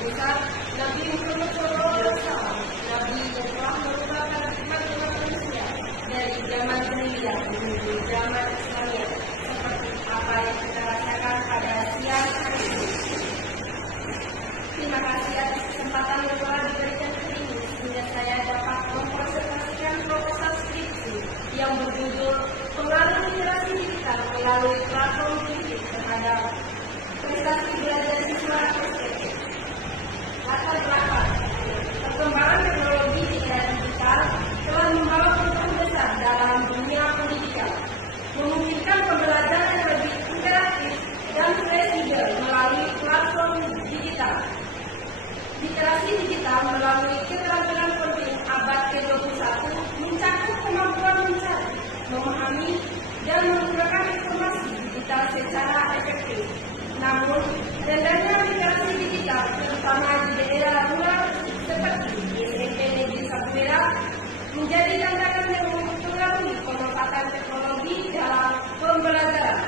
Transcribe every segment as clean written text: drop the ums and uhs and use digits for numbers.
besar Nabi Muhammad SAW, Nabi yang telah merubah paradigma umat manusia dari zaman jahiliyah menuju zaman Islamiyah, seperti apa yang kita rasakan pada siang hari ini. Terima kasih atas kesempatan yang telah diberikan hari ini sehingga saya dapat mempresentasikan proposal skripsi yang berjudul Pengaruh Literasi Digital melalui Platform Didik terhadap Prestasi Belajar Siswa SPT. Latar belakang, perkembangan teknologi di era digital telah membawa perubahan besar dalam dunia pendidikan, memungkinkan pembelajaran yang lebih interaktif dan fleksibel melalui platform digital. Literasi digital melalui keterampilan penting abad ke-21 mencakup kemampuan mencari, memahami, dan menggunakan informasi digital secara efektif. Namun, rendahnya literasi digital, terutama di daerah rural seperti di SMP Negeri Satuera, menjadi tantangan yang mempengaruhi pemanfaatan teknologi dalam pembelajaran.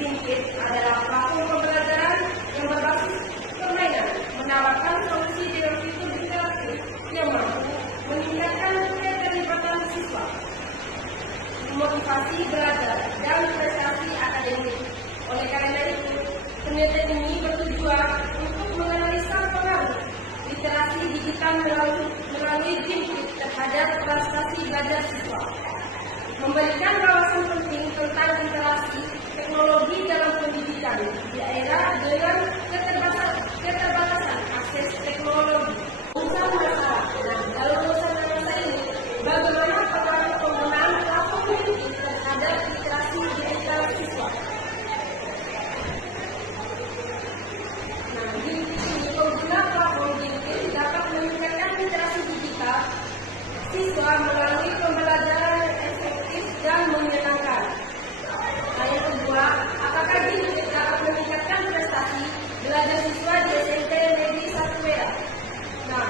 Dinkit adalah platform pembelajaran yang berbasis permainan, menawarkan solusi dengan fitur interaktif yang mampu meningkatkan keterlibatan siswa, motivasi belajar, dan prestasi akademik. Oleh karena itu, penelitian ini bertujuan untuk menganalisa pengaruh literasi digital melalui Dinkit terhadap prestasi belajar siswa, memberikan wawasan penting tentang interaksi teknologi dalam pendidikan di daerah dengan keterbatasan akses teknologi. Usaha masalah. Nah, dalam usaha masalah ini, bagaimana pengaruh penggunaan platform Dinkit terhadap literasi digital siswa? Nah, pengguna platform Dinkit dapat meningkatkan literasi digital siswa melalui pembelajaran yang efektif dan menyenangkan. Nah, yang kedua, apakah Dinkit dapat meningkatkan prestasi belajar siswa di SMP Negeri Satuera? Nah,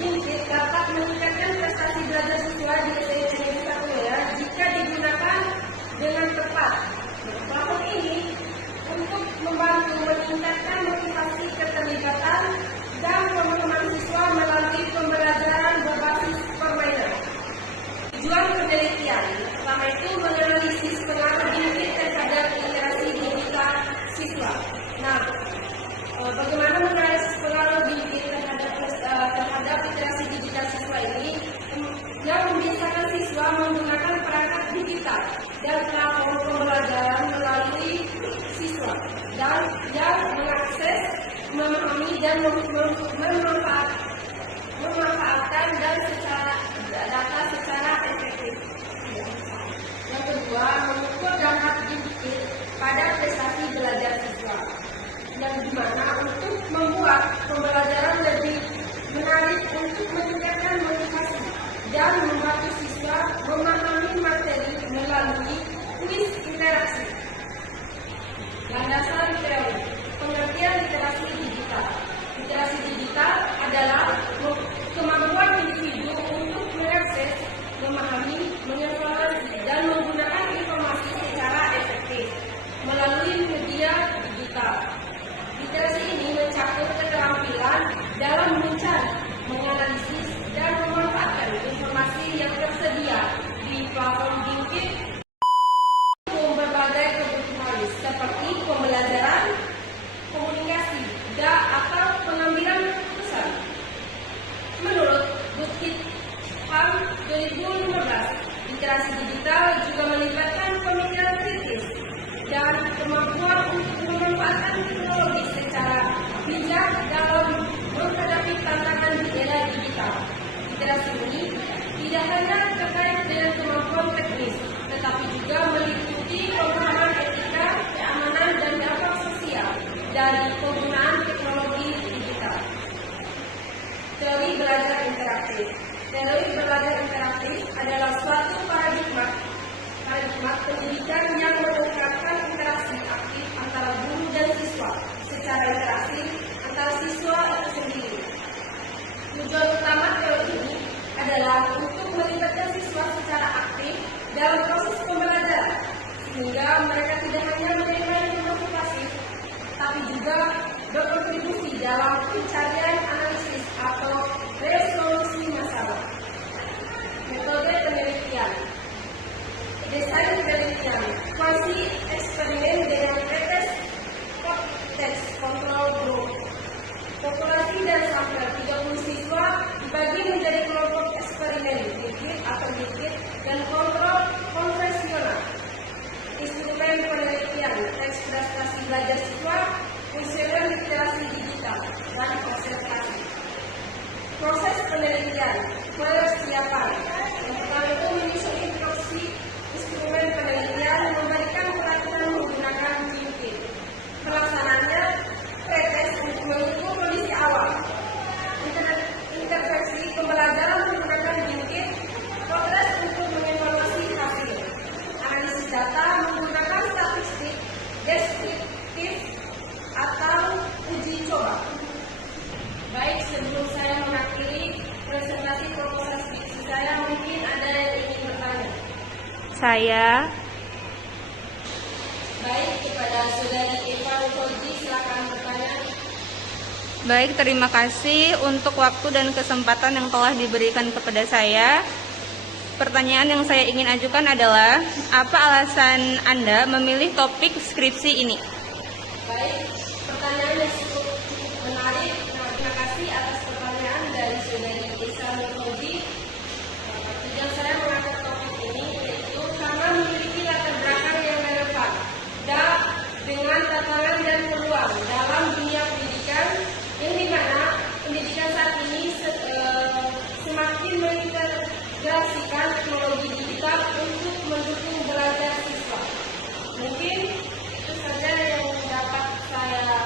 Dinkit dapat meningkatkan prestasi belajar siswa di SMP Negeri Satuera jika digunakan dengan tepat. Platform ini untuk membantu meningkatkan motivasi keterlibatan dan pemahaman siswa melalui pembelajaran berbasis permainan. Tujuan penelitian pertama itu menganalisis pengaruh Dinkit terhadap literasi digital siswa. Nah, bagaimana menganalisis pengaruh Dinkit terhadap literasi digital siswa ini? Yang membiasakan siswa menggunakan perangkat digital dan platform pembelajaran melalui siswa, dan yang mengakses, memahami, dan memanfaatkan data secara efektif. Yang kedua, mengukur dampak Dinkit pada prestasi belajar siswa, yang dimana untuk membuat pembelajaran lebih menarik untuk meningkatkan motivasi dan membantu siswa memahami materi melalui kuis interaksi. Landasan teori pengertian literasi digital. Literasi digital adalah kemampuan individu untuk mengakses, memahami, mengevaluasi, dan menggunakan informasi secara efektif melalui media digital. Literasi ini mencakup keterampilan dalam mencari, menganalisis, dan memanfaatkan informasi yang tersedia di platform Dinkit untuk berbagai kebutuhan seperti pembelajaran, komunikasi, atau pengambilan keputusan. Menurut Bukit PAM 2015, literasi digital juga melibatkan pemikiran kritis dan kemampuan untuk memanfaatkan teknologi secara bijak dalam menghadapi tantangan di era digital. Literasi ini tidak hanya terkait dengan kemampuan teknis, tetapi juga meliputi pemahaman etika, keamanan, dan dampak sosial dari penggunaan teknologi digital. Teori belajar interaktif. Teori belajar interaktif adalah suatu paradigma pendidikan yang meningkatkan interaksi aktif antara guru dan siswa secara interaktif antara siswa itu sendiri. Tujuan utama teori ini adalah untuk melibatkan siswa secara aktif dalam proses pembelajaran, sehingga mereka tidak hanya menerima informasi pasif, tapi juga berkontribusi dalam pencarian desain penelitian, kuasi eksperimen dengan pretest test kontrol grup. Populasi dan sampel 30 siswa dibagi menjadi kelompok eksperimen dikit atau dikit dan kontrol konvensional. Instrumen penelitian, teks prestasi belajar siswa, unsur literasi digital, dan observasi. Proses penelitian, persiapan. Yang pertama itu menyusun instruksi instrumen penelitian, memberikan pelatihan menggunakan GIMP. Pelaksanaannya, pretest untuk mengukur kondisi awal. Intervensi pembelajaran menggunakan GIMP, progres untuk mengevaluasi hasil. Analisis data menggunakan statistik, deskriptif, atau uji coba. Baik, sebelum saya mengakhiri presentasi proposal skripsi saya, mungkin ada yang ingin bertanya. Saya. Baik, kepada Saudari Eva Ruhoji, silakan bertanya. Baik, terima kasih untuk waktu dan kesempatan yang telah diberikan kepada saya. Pertanyaan yang saya ingin ajukan adalah, apa alasan Anda memilih topik skripsi ini? Baik, pertanyaannya cukup menarik. Terima kasih atas pertanyaan dari Saudari Eva Ruhoji. Tujuan saya mengangkat topik ini yaitu karena memiliki latar belakang yang relevan dengan tantangan dan peluang dalam dunia pendidikan, yang dimana pendidikan saat ini semakin mengintegrasikan teknologi digital untuk mendukung belajar siswa. Mungkin itu saja yang dapat saya